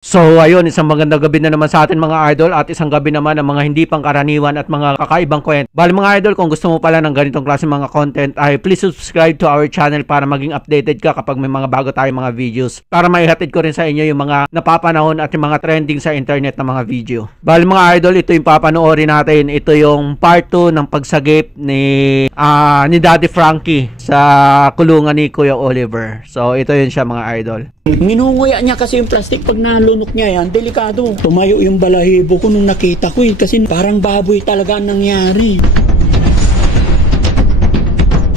So ayun, isang magandang gabi na naman sa atin mga idol at isang gabi naman ng mga hindi pangkaraniwan at mga kakaibang kwento. Bali mga idol, kung gusto mo pala ng ganitong klase mga content ay please subscribe to our channel para maging updated ka kapag may mga bago tayong mga videos. Para maihatid ko rin sa inyo yung mga napapanahon at yung mga trending sa internet na mga video. Bali mga idol, ito yung papanoorin natin. Ito yung part 2 ng pagsagip ni Daddy Frankie sa kulungan ni Kuya Oliver. So ito yun siya mga idol. Minunguya niya kasi yung plastic pag nalunok niya yan, delikado. Tumayo yung balahibo ko nung nakita ko kasi parang baboy talaga ang nangyari.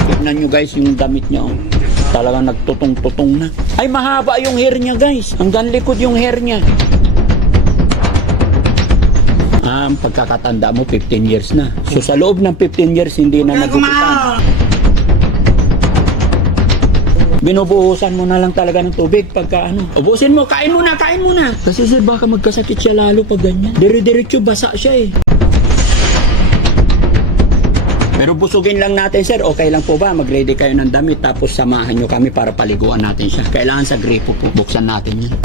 Tignan nyo guys yung damit niya. Talagang nagtutong-tutong na. Ay mahaba yung hair niya guys. Hanggang likod yung hair niya. Ang pagkakatanda mo 15 years na. So sa loob ng 15 years hindi na nagupitan. Binubuhusan mo na lang talaga ng tubig pagka ano. Ubusin mo, kain mo na, kain mo na. Kasi sir, baka magkasakit siya lalo pag ganyan. Dire-diretso basa siya eh. Pero busugin lang natin sir, okay lang po ba? Mag-ready kayo ng damit tapos samahan nyo kami para paliguan natin siya. Kailangan sa gripo po, buksan natin yan.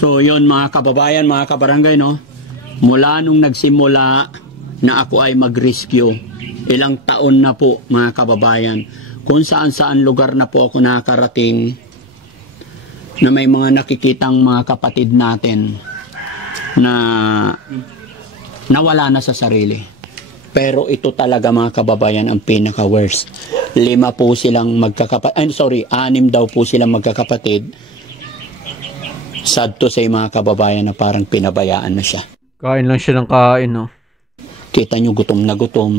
So yun mga kababayan, mga kabarangay no. Mula nung nagsimula na ako ay mag-rescue, ilang taon na po mga kababayan, kung saan-saan lugar na po ako nakarating na may mga nakikitang mga kapatid natin na nawala na sa sarili. Pero ito talaga mga kababayan ang pinaka-worst. 5 po silang magkakapatid, 6 daw po silang magkakapatid. Sad to say mga kababayan na parang pinabayaan na siya. Kain lang siya ng kain, no? Kita nyo gutom na gutom.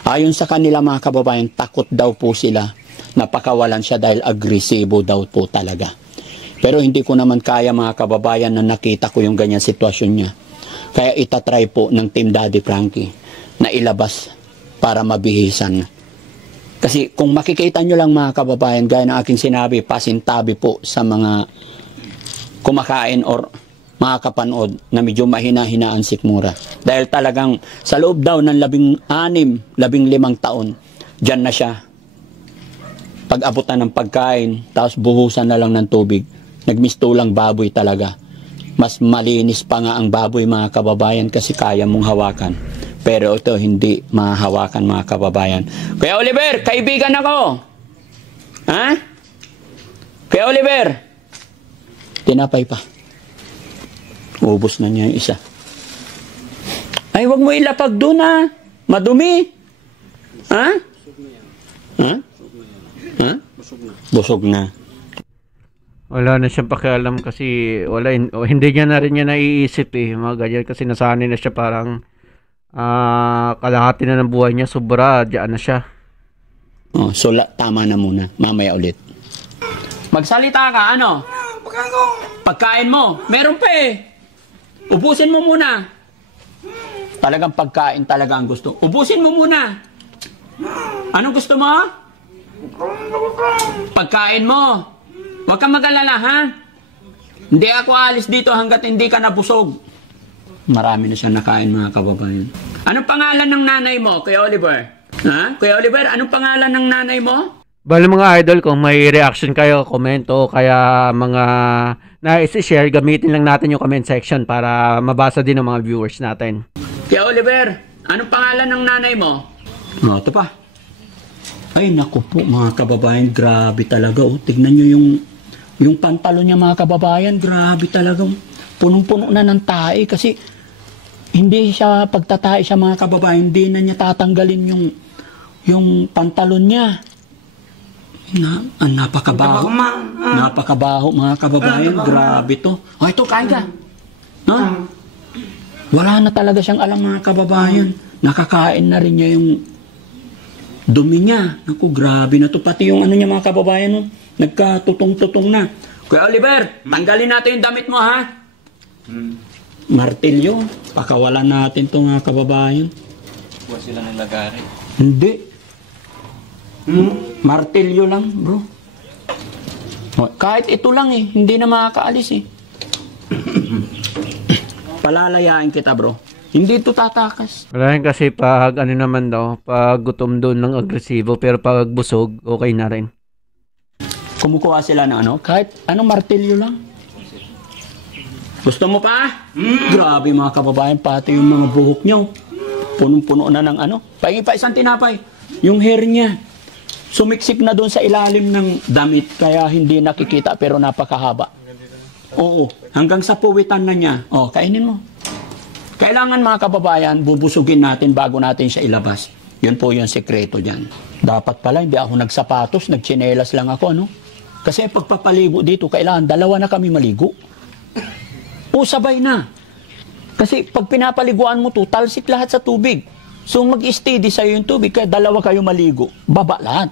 Ayon sa kanila mga kababayan, takot daw po sila. Napakawalan siya dahil agresibo daw po talaga. Pero hindi ko naman kaya mga kababayan na nakita ko yung ganyan sitwasyon niya. Kaya itatry po ng Team Daddy Frankie na ilabas para mabihisan. Kasi kung makikita nyo lang mga kababayan, gaya ng aking sinabi, pasintabi po sa mga kumakain or mga kapanood na medyo mahina-hinaan sikmura. Dahil talagang sa loob daw ng 16, 15 taon, dyan na siya. Pag-abutan ng pagkain, tapos buhusan na lang ng tubig. Nagmistulang baboy talaga. Mas malinis pa nga ang baboy mga kababayan kasi kaya mong hawakan. Pero ito hindi mahahawakan mga kababayan. Kuya Oliver, kaibigan ako! Ha? Kuya Oliver! Tinapay pa. Ubos na niya yung isa. Ay, wag mo ilapag doon ha. Madumi. Ha? Ha? Ha? Busog na. Wala na siyang pakialam kasi hindi niya na rin niya naiisip eh. Mga ganyan kasi nasanay na siya parang kalahati na ng buhay niya. Sobra, diyan na siya. Oh, so tama na muna. Mamaya ulit. Magsalita ka, ano? Pagkain mo. Meron pa eh. Ubusin mo muna. Talagang pagkain talaga ang gusto. Ubusin mo muna. Anong gusto mo? Pagkain mo. Huwag kang mag-alala, ha? Hindi ako alis dito hanggat hindi ka nabusog. Marami na siya nakain, mga kababayan. Anong pangalan ng nanay mo, Kuya Oliver? Ha? Kuya Oliver, anong pangalan ng nanay mo? Bali mga idol, kung may reaction kayo, komento, kaya mga na-share, gamitin lang natin yung comment section para mabasa din ng mga viewers natin. Kuya Oliver, anong pangalan ng nanay mo? Ito pa. Ay naku po mga kababayan, grabe talaga. Oh. Tignan nyo yung pantalon niya mga kababayan, grabe talaga. Punong-puno na ng tae kasi hindi siya, pagtatae siya mga kababayan, hindi na niya tatanggalin yung pantalon niya. Napakabaho. Napakabaho mga kababayan. Grabe to. O ito, kain ka. No? Wala na talaga siyang alam mga kababayan. Nakakain na rin niya yung dumi niya. Naku, grabe na to. Pati yung ano niya mga kababayan. No? Nagkatutong-tutong na. Kuya Oliver, tanggalin natin yung damit mo ha. Martilyo. Pakawalan natin to mga kababayan. Huwag sila ng lagari. Hindi. Martilyo lang, bro. Kahit ito lang eh, hindi na makakaalis eh. Palalayain kita, bro. Hindi ito tatakas. Wala rin kasi pag ano naman daw, pag gutom doon ng agresibo, pero pag busog, okay na rin. Kumukuha sila ng ano, kahit anong martilyo lang. Gusto mo pa? Grabe mga kababayan, pati yung mga buhok nyo. Punong-puno na ng ano. Pahingi pa isang tinapay. Yung hair niya, sumiksik na doon sa ilalim ng damit, kaya hindi nakikita pero napakahaba. Oo, hanggang sa puwitan na niya. Oh, kainin mo. Kailangan mga kababayan, bubusugin natin bago natin siya ilabas. Yun po yung sekreto dyan. Dapat pala, hindi ako nagsapatos, nagtsinelas lang ako, ano? Kasi pagpapaligo dito, kailangan dalawa na kami maligo. O sabay na. Kasi pag pinapaliguan mo to, talsik lahat sa tubig. So mag-steady sa'yo yung tubig, kaya dalawa kayo maligo. Baba lahat.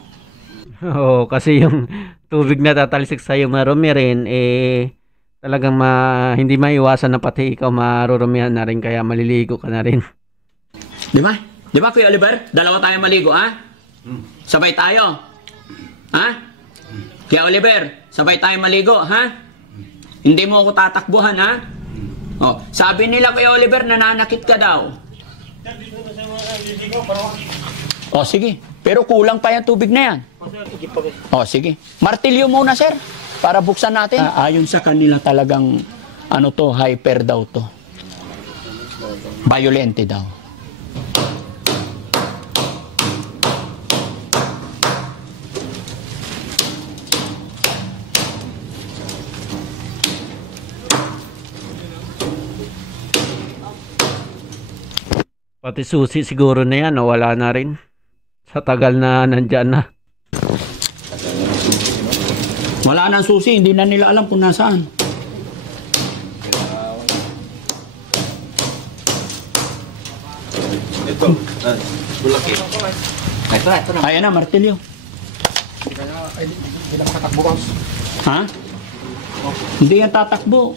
Oo, kasi yung tubig na tatalsik sa'yo marumi rin, talagang hindi maiwasan na pati ikaw marurumihan na rin, kaya maliligo ka na rin. Di ba? Di ba, Kuya Oliver? Dalawa tayo maligo, ha? Sabay tayo. Ha? Kuya Oliver, sabay tayo maligo, ha? Hindi mo ako tatakbuhan, ha? Oh, sabi nila, Kuya Oliver, nananakit ka daw. Oh, sige. Pero kulang pa yung tubig na yan. Oh, sige. Martilyo muna, sir, para buksan natin. Ayon sa kanila talagang, ano to, hyper daw to. Violente daw. Pati susi siguro na yan, wala na rin. Sa tagal na nandyan na. Wala nang susi, hindi na nila alam kung nasaan. Ito, bulaki. Ito na. Ayan na, martilyo. Hindi na makatakbo, boss. Ha? Hindi yan tatakbo.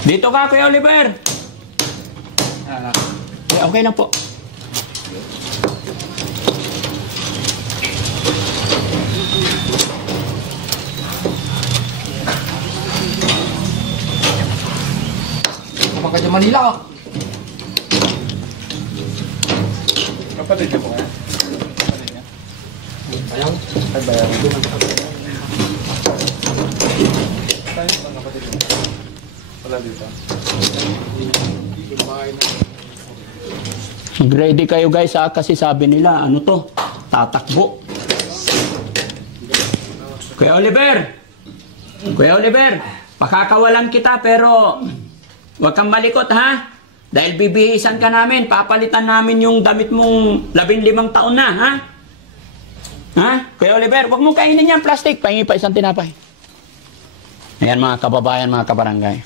Dito ka, Kuya Oliver. Okay na po. Kapag ka Manila ka. Kapatid niya po nga. Kapatid niya. Ayaw? Ay, bayaw. Tayo, ang kapatid niya. Wala dito. Mag-ready kayo guys, ha? Kasi sabi nila, ano to? Tatakbo. Kuya Oliver! Kuya Oliver! Pakakawalan kita pero huwag kang malikot, ha? Dahil bibihisan ka namin, papalitan namin yung damit mong 15 taon na, ha? Ha? Kuya Oliver, huwag mong kainin yan, plastic. Pahingi pa isang tinapay. Ayan mga kababayan, mga kabarangay.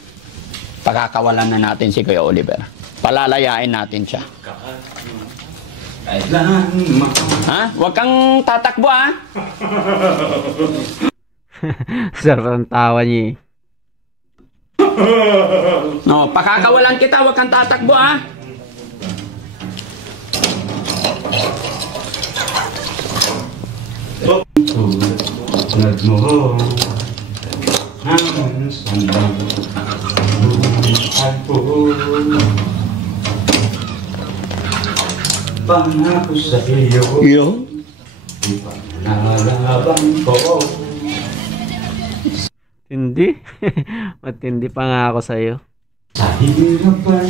Pakakawalan na natin si Kuya Oliver. Palalayain natin siya. Ha? Huwag kang tatakbo, ha? Sarap ang tawa niya. No, pakakawalan kita, huwag kang tatakbo, ha? Tulad mo ang sandang buhay ko, pangako sa iyo, ipanalaban ko. Hindi. Matindi pa nga ako sa'yo. Sa hirapan,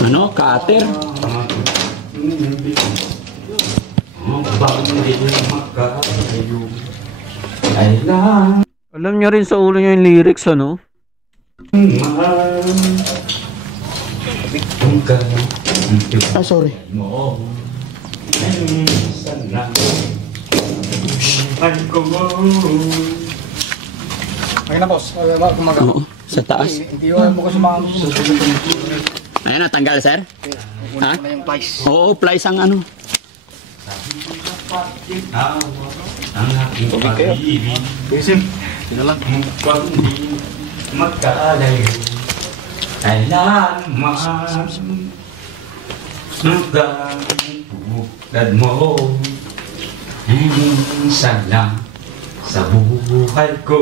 Ano? Cutter? bang di makalayo, kailangan Alam niyo rin sa ulo niyo yung lyrics, ano? mahal. Kung ka Ah, sorry. mo, minsan lang buhay ko. Okay na, boss. Kumaga. Oo, sa taas. Hindi ko mo kasi mga Ayan, natanggal, sir? Ha? na yung plies. Oo, plies ang ano. Ang aking pag-ibig, Sino lang? mukhang di magkalayo, kailanman hanggang tulad mo, minsan lang sa buhay ko.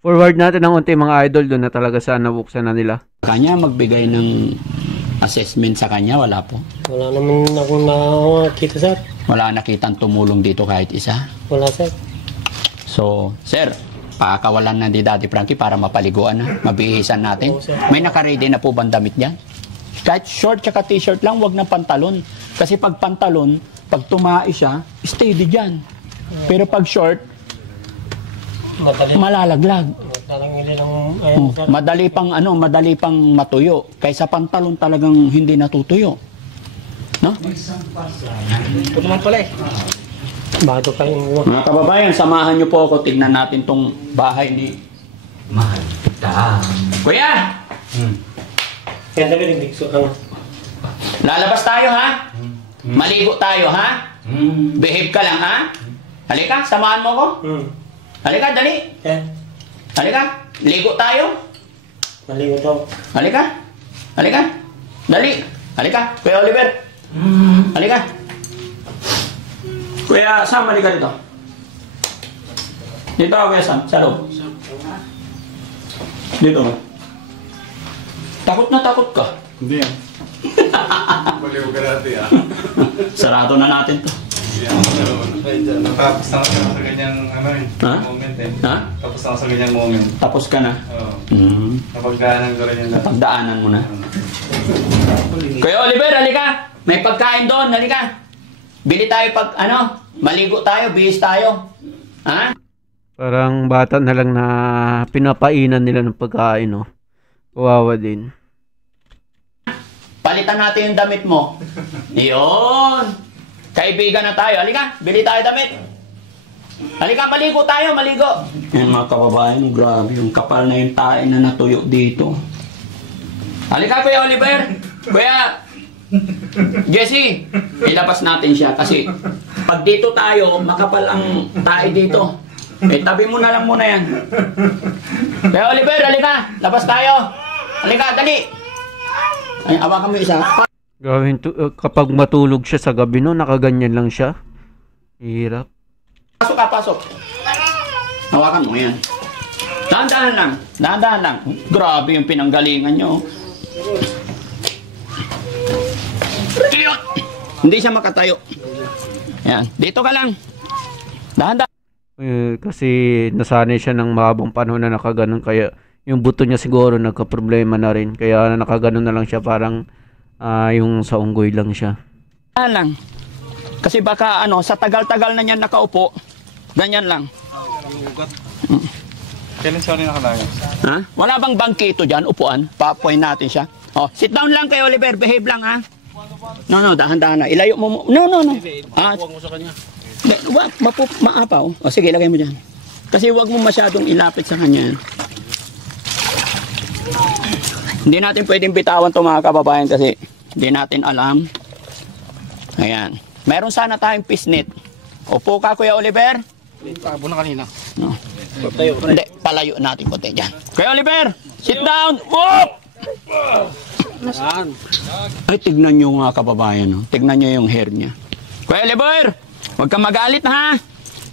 Forward natin ng unti mga idol, doon na talaga sa nabuksan na nila. Kanya magbigay ng assessment sa kanya? Wala po. Wala naman akong nakakita, sir. Wala nakitang tumulong dito kahit isa. Wala, sir. So, sir, pakakawalan na ni Daddy Frankie para mapaliguan na, mabihisan natin. May nakaready na po bang damit dyan? Kahit short tsaka t-shirt lang, wag na pantalon. Kasi pag pantalon, pag tumai siya, steady dyan. Pero pag short, malalaglag. Madali pang matuyo. Kaysa pantalon talagang hindi natutuyo. No? Ito naman pala eh. Bago pa yung... Mga kababayan, samahan niyo po ako. Tignan natin tong bahay ni Mahal kita. Kuya! Kaya na rin, bigso ka nga. Lalabas tayo, ha? Maligo tayo, ha? Behave ka lang, ha? Halika, samahan mo ko. Halika, dali. Eh, Halika, ligo tayo. maligo daw. Halika. Halika. Dali. Halika, Kuya Oliver. Halika. Kuya Sam, halika dito. Dito ako, Kuya Sam, sa loob. Dito. Takot na takot ka. Hindi yan. Baliw ka natin ah. Sarado na natin to. Tapos na ako sa ganyang Ha? moment eh. Ha? Tapos na ako sa ganyang moment. Tapos ka na. Oo. Mm. Napagdaanan ko rin yung lahat. Pagdaanan mo na. Kuya Oliver, halika. May pagkain doon, halika. Bili tayo maligo tayo, bihis tayo. Ha? Parang bata na lang na pinapainan nila ng pagkain, no? Kawawa din. Palitan natin yung damit mo. Iyon. Kaibigan na tayo. Halika, bili tayo damit. Halika, maligo tayo, maligo. Yan mga kababayan, grabe. Yung kapal na yung tae na natuyo dito. Halika, Kuya Oliver. Kuya Jesse, ilabas natin siya kasi pag dito tayo, makapal ang tae dito. Eh, tabi mo na lang muna yan. Kuya Oliver, halika. Labas tayo. Halika, dali. Ay, awakan mo isa. Gawin kapag matulog siya sa gabi, no, nakaganyan lang siya. Hirap. Pasok ka, pasok. Hawakan mo yan. Dahan-dahan lang. Dahan-dahan lang. Grabe yung pinanggalingan nyo. Tiyo! Hindi siya makatayo. Yan. Dito ka lang. Dahan-dahan. Kasi nasanay siya ng mahabang panahon na nakaganon, kaya yung buto niya siguro nagka-problema na rin. Kaya nakaganon na lang siya, parang yung sa unggoy lang siya. Lang. Kasi baka sa tagal-tagal na niyan nakaupo, ganyan lang. Kailan siya rin nakalaga? Ha? Wala bang bangkito dyan, upuan? Papoy natin siya. Oh, sit down lang kay Oliver, behave lang ha. No, dahan-dahan na. Ilayo mo. No. Huwag mo sa kanya. Wag, maapaw. O sige, lagay mo dyan. Kasi wag mo masyadong ilapit sa kanya. Hindi natin pwedeng bitawan to mga kababayan kasi hindi natin alam. Ayan. Meron sana tayong pisnit. Upo ka, Kuya Oliver. Pabo na kanina. No. Hindi, palayo natin konti dyan. Kuya Oliver, sit down. Whoop! Ay, tignan nyo nga kababayan. No? Tignan nyo yung hair niya. Kuya Oliver, huwag kang magalit ha.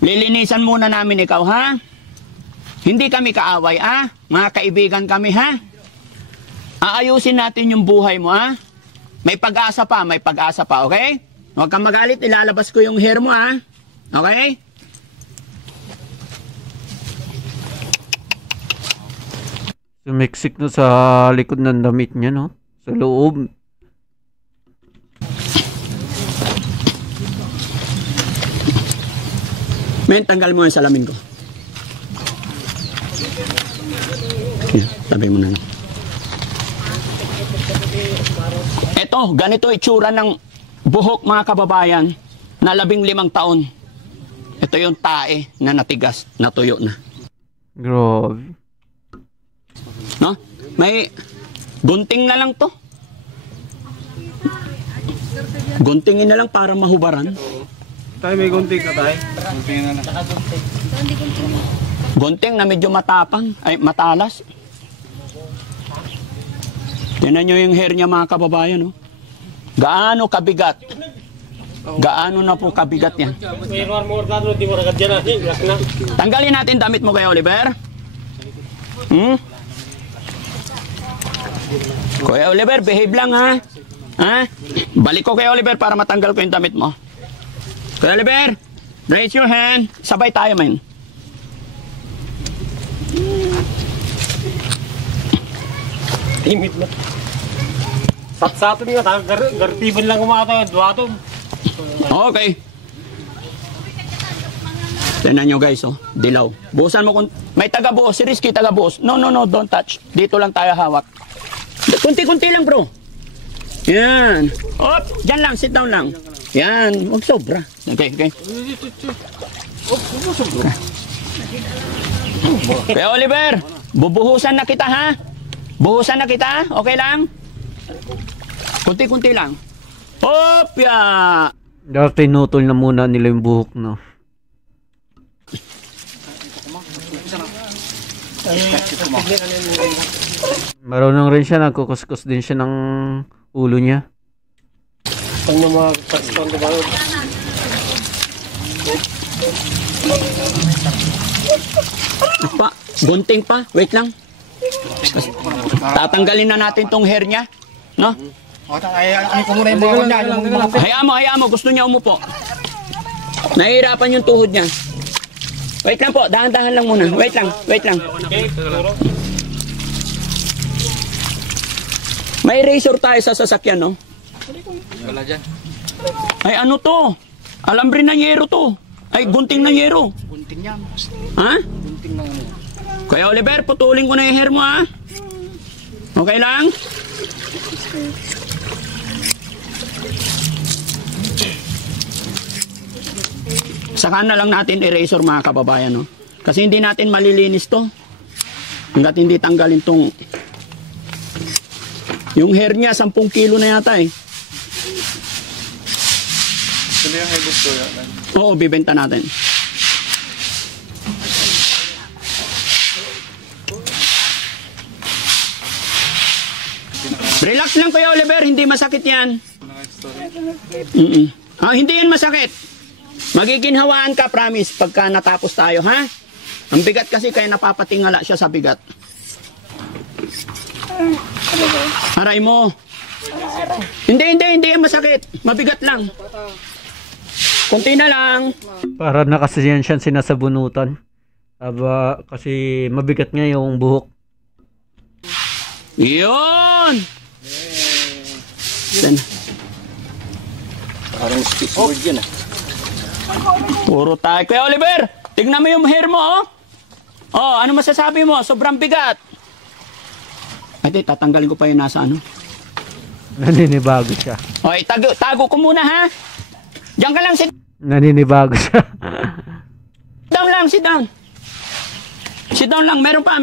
Lilinisan muna namin ikaw ha. Hindi kami kaaway ha. Mga kaibigan kami ha. Aayusin natin yung buhay mo ha. May pag-asa pa, okay? Huwag kang magalit, ilalabas ko yung hair mo ha. Okay? Sumiksik na sa likod ng damit niya, no? Sa loob. Men, tanggal mo yung salamin ko. Yeah, tabi mo na lang. Eto, ganito itsura ng buhok mga kababayan na 15 taon. Ito yung tae na natigas, natuyo na. Grabe. No? May gunting na lang to. Guntingin na lang para mahubaran. Tayo may gunting ka tayo. Gunting na lang. Gunting na medyo matapang, ay matalas. Tingnan nyo yung hair niya mga kababayan. No? Gaano kabigat? Gaano na po kabigat yan? Tanggalin natin damit mo kay Oliver. Kuya Oliver, behave lang ha. Ha? Balik ko kay Oliver para matanggal ko yung damit mo. Kay Oliver, raise your hand. Sabay tayo, man. Timid na. Satsatun nga, gartiban lang kumata, duwatong. Okay. Tignan nyo guys, oh. Dilaw. Buhusan mo kung... May taga-buhos. Si Rizky taga-buhos. No, don't touch. Dito lang tayo hawak. Kunti-kunti lang, bro. Yan. Op, dyan lang. Sit down lang. Yan. Huwag sobra. Okay. Kaya Oliver, bubuhusan na kita, ha? Buhusan na kita? Okay lang? Kunti-kunti lang. Op, ya! Dapat tinutol na muna nila yung buhok, no? Marunong rin siya, nagkukuskus din siya ng ulo niya. Pag na mga pag-stone ko ba yun? Pa, gunting pa. Wait lang. Tatanggalin na natin tong hair niya. No? Ano ko muna yung mga Hayaan mo. Gusto niya umupo. Nahihirapan yung tuhod niya. Wait lang po. Dahan-dahan lang muna. Wait lang. May razor tayo sa sasakyan, no? Wala dyan. Ay, ano to? Alambre ng yero to. Ay, gunting ng yero. Gunting yan. Ha? Gunting na ano. Kaya Oliver, putulin ko na yung hair mo, ha? Okay lang? Saka na lang natin erasure, mga kababayan, no? Kasi hindi natin malilinis to. Hanggat hindi tanggalin tong... Yung hair niya, 10 kilo na yata, eh. Ito yung hair gusto yan. Oo, bibenta natin. Relax lang, Kuya Oliver, hindi masakit yan. Hindi yan masakit. Magiginhawaan ka, promise, pagka natapos tayo, ha? Ang bigat kasi kaya napapatingala siya sa bigat. Aray mo. Hindi yan masakit. Mabigat lang. Kunti na lang. Para na kasi yan siya sinasabunutan. Kasi mabigat nga yung buhok. Yun! Yan. Parang skateboard yan, ah. Puro tayo. Kuya Oliver, tignan mo yung hair mo, oh. Oh, ano masasabi mo? Sobrang bigat. Ate, tatanggalin ko pa yung nasa ano. Naninibago siya. Okay, tago ko muna, ha? Diyan ka lang, sit Naninibago siya. down lang, sit down. Sit down lang, meron pa.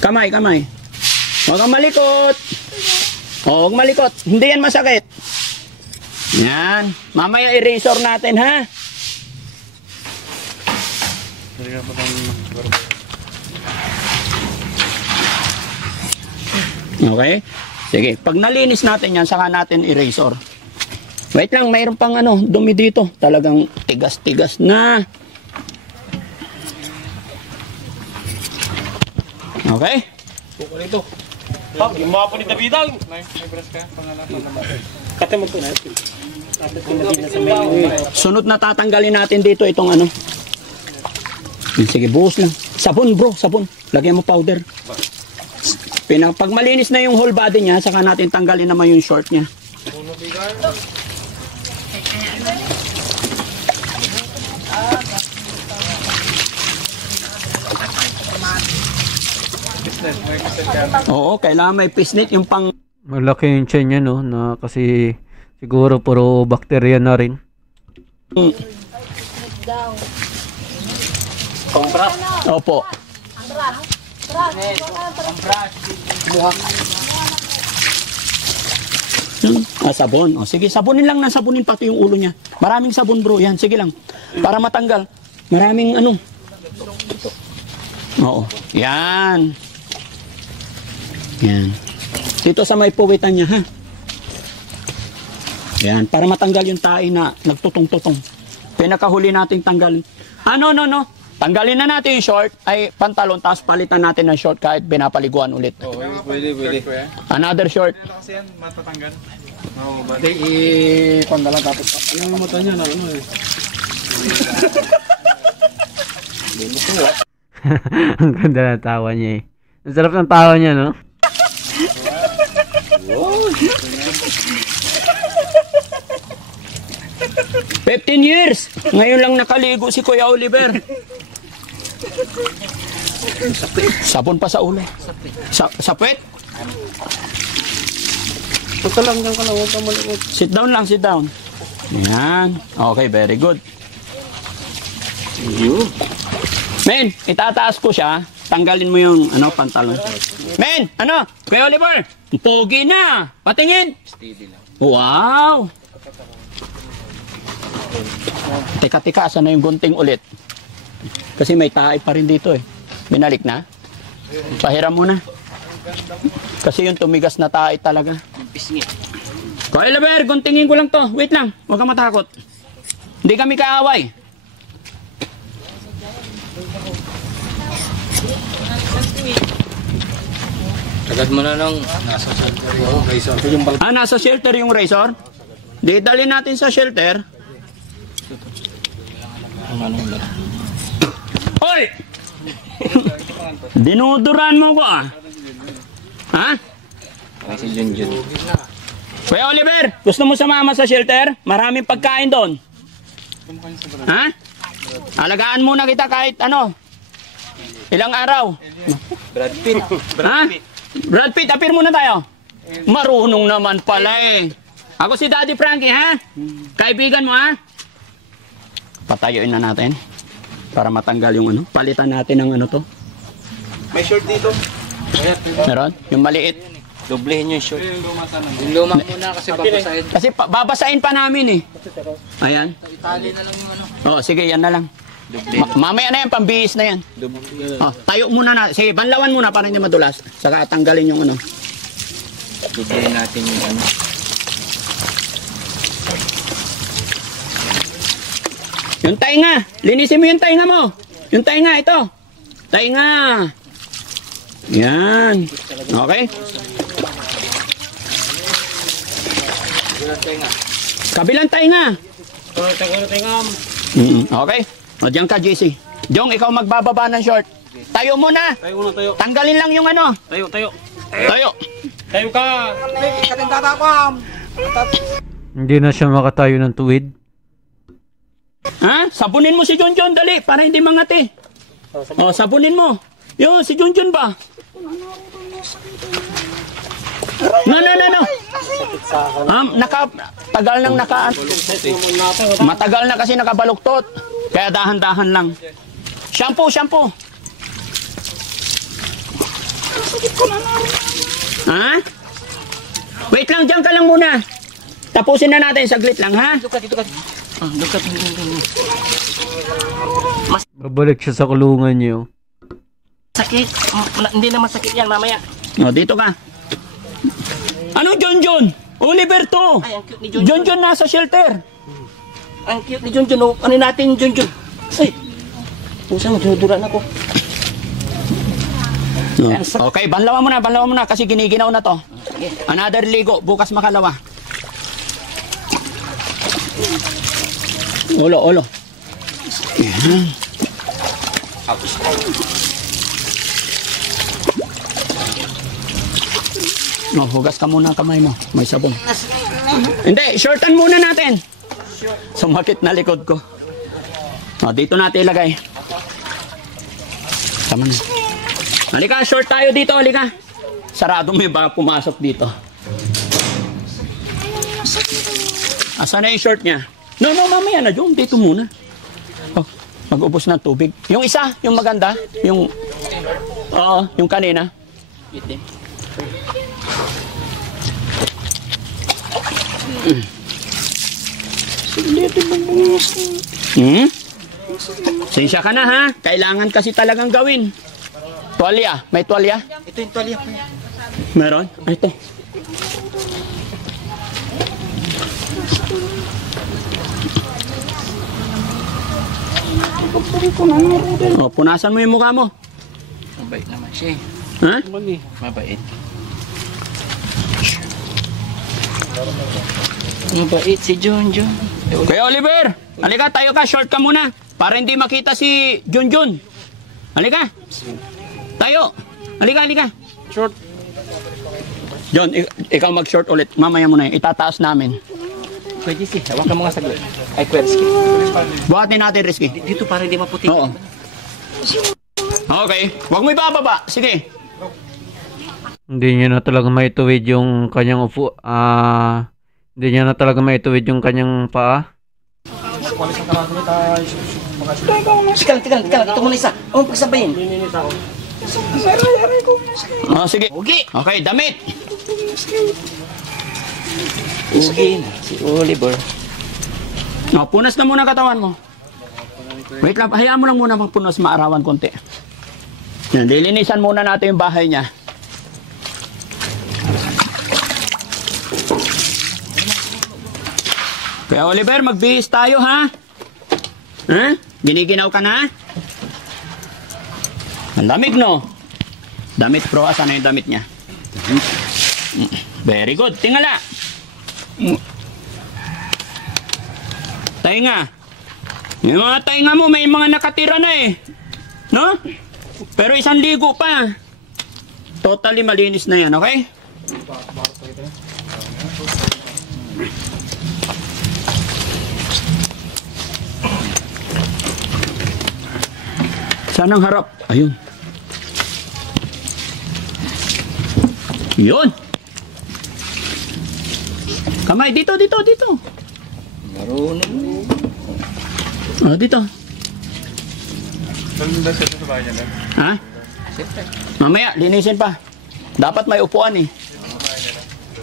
Kamay. Huwag kang malikot. Oh, huwag malikot. Hindi yan masakit. Yan. Mamaya erasure natin, ha? Okay? Sige. Pag nalinis natin yan, saka natin erasure. Wait lang, mayroon pang dumi dito. Talagang tigas-tigas na. Okay? Buko nito. Yung mga po ni Davidang. May brush ka? Pangalan ko naman. Kate mo po na. Tapos ko na sa may... Sunod na tatanggalin natin dito itong Sige, buhos lang. Sabon, bro, sabon. Lagyan mo powder. Pag malinis na yung whole body niya, saka natin tanggalin naman yung short niya. Oo, kailangan may pisnit yung pang... Malaki yung tiyan niya, no? Na kasi siguro puro bakterya na rin. Opo. Sabon. O, sige, sabunin lang ng sabunin pati yung ulo niya. Maraming sabon, bro. Yan, sige lang. Para matanggal. Maraming Oo. Yan. Yan. Dito sa may puwitan niya, ha? Yan. Para matanggal yung tae na nagtutong-tutong. Pinakahuli nating tanggalin. No. Tanggalin na natin yung short, ay pantalon, tapos palitan natin ng short kahit pinapaliguan ulit. Oo, pwede. Another short. Ano kasi yan, matatanggal. Oo, ba? Hindi, ipandalan tapos. Ano yung mata niya na ano eh. Ang ganda ng tawa niya eh. Ang sarap ng tawa niya, no? "15 years! Ngayon lang nakaligo si Kuya Oliver." Sabon pa sa ulo. Sapit? Punta lang dyan ka na, huwag kang malikot. Sit down lang, sit down. Yan. Okay, very good. Men, itataas ko siya. Tanggalin mo yung pantalon. Men, Kuya Oliver, pogi na. Patingin. Wow. Teka, asan na yung gunting ulit? Kasi may tahay pa rin dito eh. Binalik na? Pahiram muna. Kasi yung tumigas na tahay talaga. Kuya Oliver, guntingin ko lang to. Wait lang, huwag kang matakot. Hindi kami kaaway. Agad mo na ng nasa shelter yung razor. Nasa shelter yung razor? Di, dali natin sa shelter. Hoy! Dinuduran mo ko ah. Ha? Si Junjun. Kuya Oliver, gusto mo sumama sa shelter? Maraming pagkain doon. Ha? Alagaan muna kita kahit ilang araw. Brad Pitt. Ha? Brad Pitt, appear muna tayo. Marunong naman pala eh. Ako si Daddy Frankie, ha? Kaibigan mo, ha? Patayuin na natin. Para matanggal yung palitan natin ng to. May short dito. Meron? Yung maliit. Doblehin yung short. Yung luma muna kasi babasahin. Kasi babasain pa namin eh. Ayan. Itali na lang yung Oh, sige, yan na lang. Mamaya na yan, pambihis na yan. Oh, tayo muna na. Sige, banlawan muna para hindi madulas. Saka tanggalin yung Doblehin natin yung Yung tainga. Linisin mo yung tainga mo. Yung tainga, ito. Tainga. Yan. Okay? Kabilang tainga. Okay? O, diyan ka, JC. Jong, ikaw magbababa ng short. Tayo muna. Tayo. Tanggalin lang yung Tayo. Tayo. Tayo ka. Hindi na siya makatayo ng tuwid. Ha? Sabunin mo si Junjun, dali, para hindi mangati. O, sabunin mo. Yo, si Junjun ba? No. Matagal na kasi nakabaluktot. Kaya dahan-dahan lang. Shampoo. Ha? Wait lang, dyan ka lang muna. Tapusin na natin, saglit lang, ha? Dito ka. Babalik siya sa kulungan niyo. Sakit. Hindi na masakit yan mamaya. O, dito ka. Ano, Junjun? Oliver to. Ay, ang cute ni Junjun. Junjun nasa shelter. Ang cute ni Junjun. Oh. Ano natin yung Junjun? Ay. Pusang duduran ako. Okay, banlawan mo na kasi giniginaw na to. Another ligo, bukas makalawa. Ulo. Yan. No, hugas ka muna ang kamay mo. May sabon. Hindi, shortan muna natin. Sumakit na likod ko. O, dito natin ilagay. Tama na. Halika, short tayo dito, halika. Sarado mo yung baka pumasok dito. Asan na yung short niya? No, mamaya na, Jom. Dito muna. Oh, mag-ubos ng tubig. Yung isa, yung maganda, yung... Oo, yung kanina. Sensya ka na, ha? Kailangan kasi talagang gawin. Tuwalya. May tuwalya? Ito yung tuwalya. Meron? Ay, ito. O, punasan mo yung mukha mo. Mabait naman siya eh. Ha? Mabait. Mabait si Junjun. Kuya Oliver, halika, tayo ka, short ka muna. Para hindi makita si Junjun. Halika. Tayo. Halika. Short. John, ikaw mag-short ulit. Mamaya mo na yun. Itataas namin. Pwede si, hawakan mo nga saglit. Ay, Kwerski. Buhatin natin, Rizky. Dito para hindi maputi. Oo. Okay. Huwag mo ibababa. Sige. Hindi niya na talaga maituwid yung kanyang hindi niya na talaga maituwid yung kanyang paa. Teka lang. Ito muna isa. Huwag pagsabayin. Sige. Okay, damit. Ugi na si Oliver. Punas na muna katawan mo. Wait lang, hayaan mo lang muna magpunas, maarawan konti. Yan, dilinisan muna natin yung bahay niya. Kaya Oliver, magbihis tayo ha? Giniginaw ka na? Ang lamig no? Damit bro, asan na yung damit niya? Very good, tingala. Tainga. Yung mga tainga mo, may mga nakatira na eh. No? Pero isang ligo pa. Totally malinis na yan, okay? Saan ang harap? Ayun. Yun. Kamay, dito. Marunong. Dito. Dalhin ba siya sa bahay niya na? Ha? Mamaya, linisin pa. Dapat may upuan eh.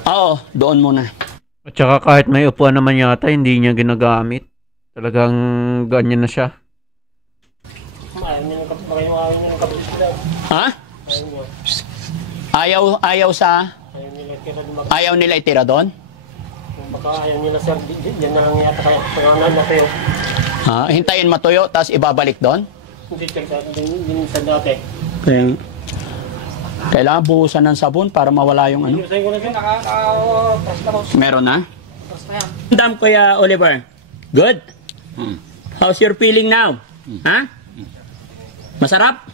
Oo, doon muna. At saka kahit may upuan naman yata, hindi niya ginagamit. Talagang ganyan na siya. Ha? Ayaw nila itira doon? Baka ayaw nila sir, yan na lang yata kaya pangalan na kayo. Hintayin matuyo, tapos ibabalik doon? Hindi check sa dati. Kaya, kailangan buhusan ng sabon para mawala yung ano? Sabi ko na sir, Meron na? Dam, Kuya Oliver. Good? How's your feeling now? Ha? Masarap?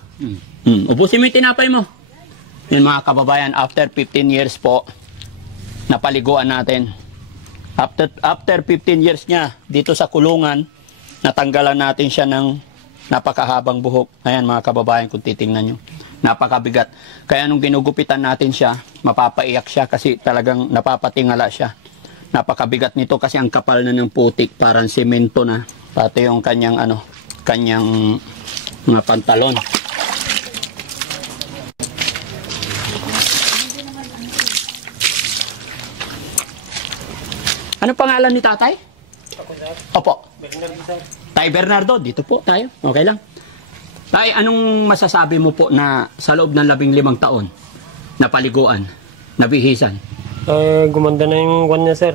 Ubusin mo yung tinapay mo. Yun mga kababayan, after 15 years po, napaliguan natin. After 15 years niya, dito sa kulungan, natanggalan natin siya ng napakahabang buhok. Ayan mga kababayan, kung titingnan nyo. Napakabigat. Kaya nung ginugupitan natin siya, mapapaiyak siya kasi talagang napapatingala siya. Napakabigat nito kasi ang kapal na ng putik, parang semento na. Pati yung kanyang mga pantalon. Ano pangalan ni tatay? Opo. Tay Bernardo, dito po tayo. Okay lang. Tay, anong masasabi mo po na sa loob ng 15 taon na paliguan, nabihisan? gumanda na yung kwan niya sir.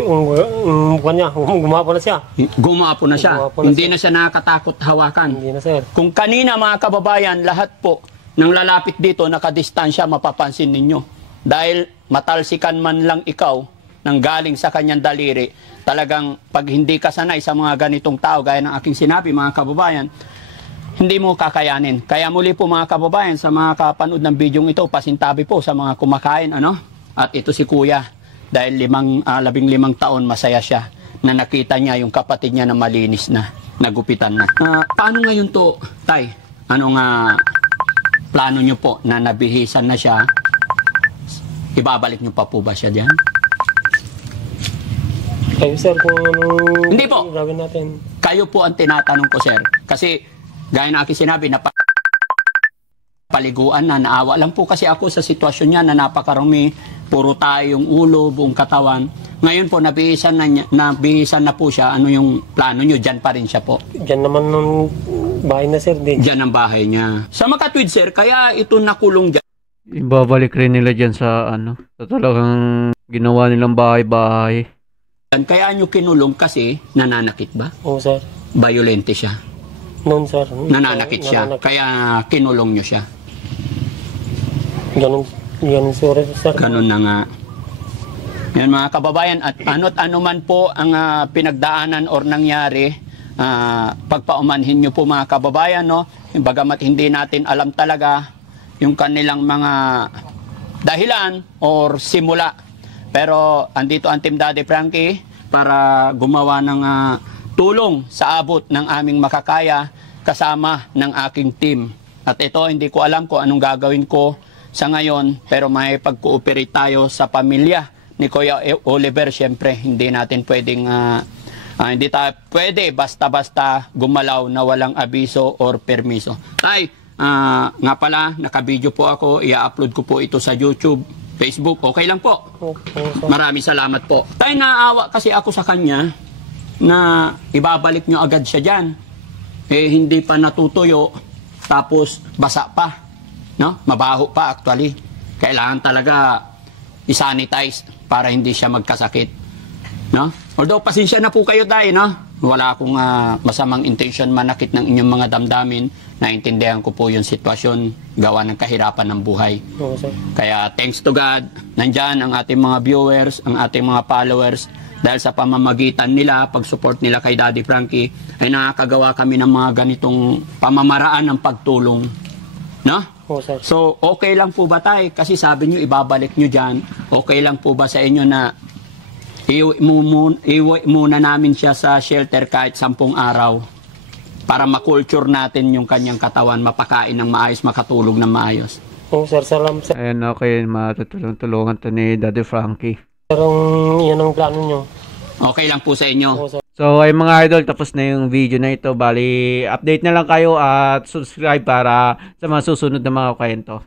Yung kwan niya, gumapo na siya. Gumapo na siya. Gumapo na Hindi siya. na siya nakakatakot hawakan. Hindi na sir. Kung kanina mga kababayan, lahat po ng lalapit dito nakadistansya, mapapansin ninyo. Dahil matalsikan man lang ikaw nang galing sa kanyang daliri, talagang pag hindi ka sanay sa mga ganitong tao, gaya ng aking sinabi mga kababayan, hindi mo kakayanin. Kaya muli po mga kababayan, sa mga kapanood ng bidyong ito, pasintabi po sa mga kumakain, ano? At ito si Kuya, dahil 15 taon masaya siya na nakita niya yung kapatid niya na malinis na, nagupitan na. Paano ngayon to, Tay? Anong plano nyo po na nabihisan na siya? Ibabalik nyo pa po ba siya diyan? Kayo sir, kung anong Hindi po. gawin natin. Kayo po ang tinatanong ko, sir. Kasi, gaya na aking sinabi, paliguan na, naawa lang po kasi ako sa sitwasyon niya na napakarami, puro tayo yung ulo, buong katawan. Ngayon po, nabihisan na po siya. Ano yung plano nyo? Diyan pa rin siya po. Diyan naman ng bahay na sir. Diyan ang bahay niya. Sa Makatwid, sir, kaya ito nakulong diyan. Ibabalik rin nila dyan sa sa talagang ginawa nilang bahay-bahay. Kaya nyo kinulong kasi nananakit ba? Oo sir. Violente siya. Noon, sir. Nananakit siya. Nananakit. Kaya kinulong nyo siya. Ganun, sir. Ganun na nga. Yan mga kababayan, at ano't ano man po ang pinagdaanan or nangyari, pagpaumanhin nyo po mga kababayan, no? Bagamat hindi natin alam talaga yung kanilang mga dahilan or simula. Pero andito ang Team Daddy Frankie para gumawa ng tulong sa abot ng aming makakaya kasama ng aking team. At ito, hindi ko alam kung anong gagawin ko sa ngayon, pero may pag-cooperate tayo sa pamilya ni Kuya Oliver. Siyempre, hindi natin pwedeng, hindi tayo pwede basta-basta gumalaw na walang abiso or permiso. Tay, nga pala, naka-video po ako, i-upload ko po ito sa YouTube, Facebook, okay lang po. Maraming salamat po. Tay, naawa kasi ako sa kanya na ibabalik nyo agad siya dyan. Eh, hindi pa natutuyo, tapos basa pa. No? Mabaho pa actually. Kailangan talaga i-sanitize para hindi siya magkasakit. No? Although pasensya na po kayo tayo, no? Wala akong masamang intention manakit ng inyong mga damdamin. Naintindihan ko po yung sitwasyon gawa ng kahirapan ng buhay. Oo, sir. Kaya thanks to God, nandyan ang ating mga viewers, ang ating mga followers. Dahil sa pamamagitan nila, pag-support nila kay Daddy Frankie, ay nakakagawa kami ng mga ganitong pamamaraan ng pagtulong. No? Oo, sir. So, okay lang po ba tayo? Kasi sabi nyo, ibabalik nyo dyan. Okay lang po ba sa inyo na iwi muna namin siya sa shelter kahit 10 araw para makulture natin yung kanyang katawan, mapakain ng maayos, makatulog ng maayos? Oo, sir. Salamat, sir. Ayan, okay, matutulong-tulungan to ni Daddy Frankie. Pero yan ang plano nyo. Okay lang po sa inyo. Oo, sir. So ay mga idol, tapos na yung video na ito. Bali, update na lang kayo at subscribe para sa mga susunod na mga kwento.